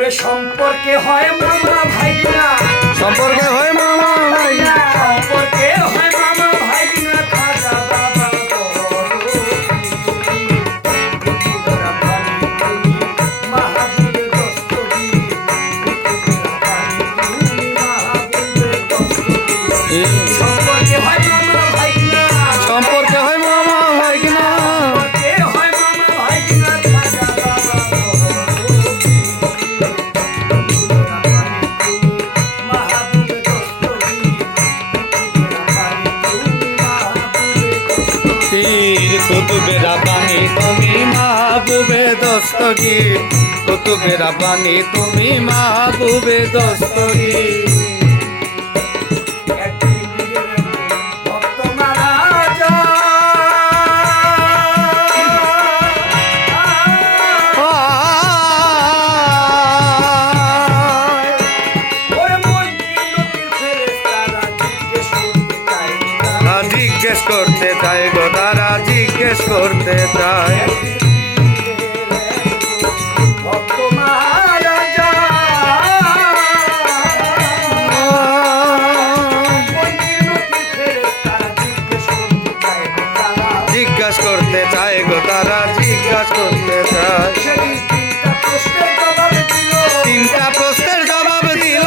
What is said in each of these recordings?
ওরে সম্পর্কে হয় মামা ভাইগনা, সম্পর্কে হয় মামা ভাইগনা, সম্পর্কে হয় মামা ভাইগনা, খাজা বাবা মাহবুবের দস্তগীর, সম্পর্কে হয় মামা ভাইগনা, সম্পর্কে হয় মামা ভাইগনা, সম্পর্কে হয় মামা ভাইগনা, খাজা কুতুবে রাব্বানি তুমি মাহবুবে দস্তগীর, কুতুবে রাব্বানি তুমি মাহবুবে দস্তগীর। ভক্ত মারা যায়, ওরে মইনুদ্দিন নবীর ফেরেশতারা জিজ্ঞেস করতে চায়, জিজ্ঞেস করতে চায় গো, তারা জিজ্ঞেস করতে চায়। ভক্ত মারা জিজ্ঞাস করতে চায় গো, তারা জিজ্ঞাস করতে চায়। তিনটা প্রশ্নের জবাব দিল,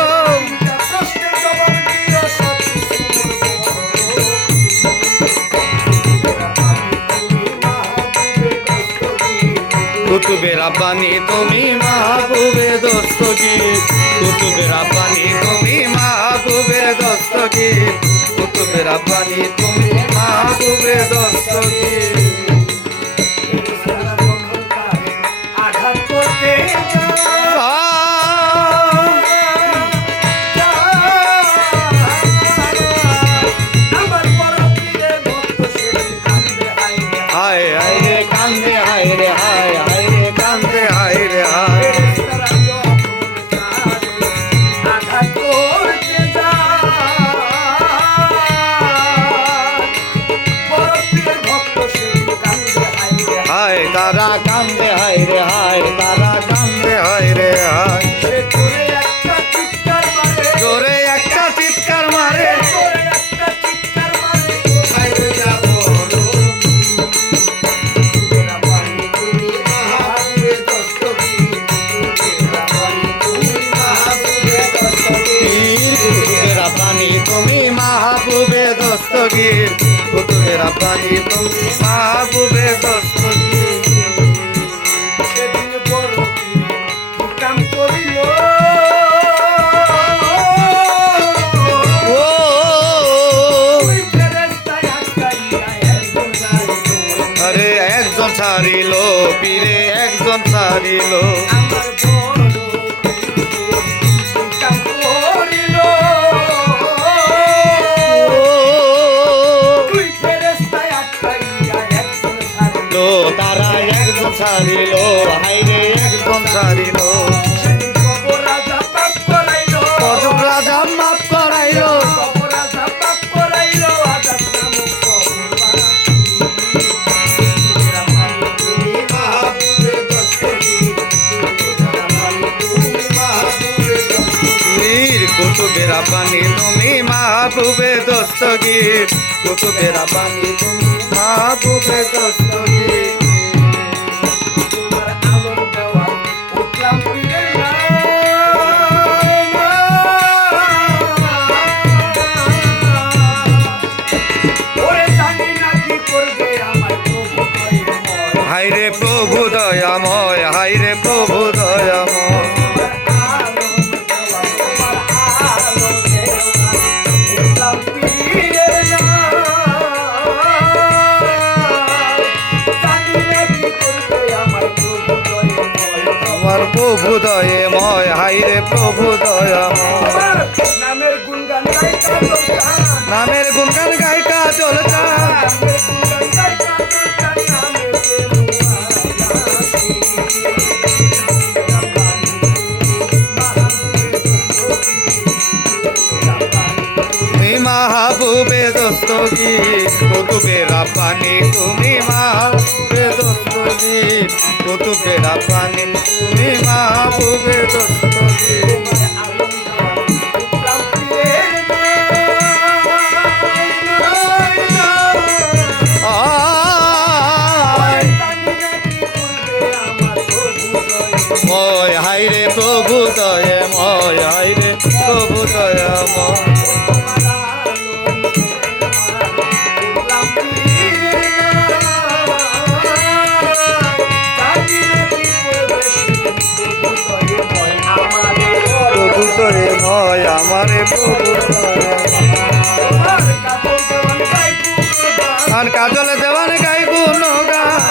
কুতুবে রাব্বানি তুমি মাহবুবে দস্তগীর, কুতুবে রাব্বানি তুমি মাহবুবে দস্তগীর, কুতুবে রাব্বানি তুমি মাহবুবে দস্তগীর। আঘাত করতে আমার বড় পীরের ভক্ত সে কান্দে হায় রে হায় হায় রে কান্দে, হায় রে হায় হায় রে কান্দে, হায় রে হায়। ফেরেশতারা যখন আঘাত করতে যায়, বড় পীরের ভক্ত সে কান্দে হায় রে হায় তারা কান্দে, হায় রে হায়, তারা কান্দে, হায় রে হায়। সে জোরে একটা চিৎকার মারে, জোরে একটা চিৎকার মারে, জোরে একটা চিৎকার মারে, কোথায় যাব তোরা বাড়ি তুমি মাহবুবে দস্তগীর, তোরা বাড়ি তুমি মাহবুবে দস্তগীর। কুতুবে রাব্বানি তুমি মাহবুবে দস্তগীর, কুতুবে রাব্বানি তুমি মাহবুবে দস্তগীর। সেদিন বড় পীর কি কাম করিল, ও ওই ফেরেশতায় আটকাইয়া একজন যাইল, আরে একজন ছাড়িল, পীরে একজন ছাড়িল, আমার বড় পীর কি কাম করিল, ও তুই ফেরেশতায় আটকাইয়া একজন ছাড়িল, তারা একজন ছাড়িল, হাইরে একজন ছাড়িল। সেদিন কবর রাজা পাপ করাইল, কজব রাজা মাফ করাইল, কবর রাজা পাপ করাইল, আজাদ নামক কবরবাসী। তোরা বাড়ি তুমি মাহবুবে দস্তগীর, তোরা বাড়ি তুমি মাহবুবে দস্তগীর। পীর কুতুবে রাব্বানি তুমি মাহবুবে দস্তগীর, কুতুবে রাব্বানি তুমি মাহবুবে দস্তগীর। তোমার আলোর দেওয়া উঠলাম পীরের নাম। ওরে জানি না কি করবে আমার প্রভু দয়াময়। হাইরে প্রভু দয়াময়, হাইরে প্রভু দয়াময়। আমার প্রভু দয়াময়, হাইরে প্রভু দয়াময়। নামের গুণগান গাইতে চলতাম, নামের গুণগান গায়িকা চলতা, নামের গুণগান গাইতে চলতাম, নামের তুমি মাহবুবে দস্তগীর, কুতুবে রাব্বানি তুমি মাহবুবে দস্তগীর, কুতুবে রাব্বানি তুমি মাহবুবে বুকে দস্তগীর আয় ময় হাইরে প্রভু দয়াময় হাইরে প্রভু দয়াময় প্রভু তোরে ময় আমারে প্রভু আর কাজলে দেওয়ান গাই গুণ গান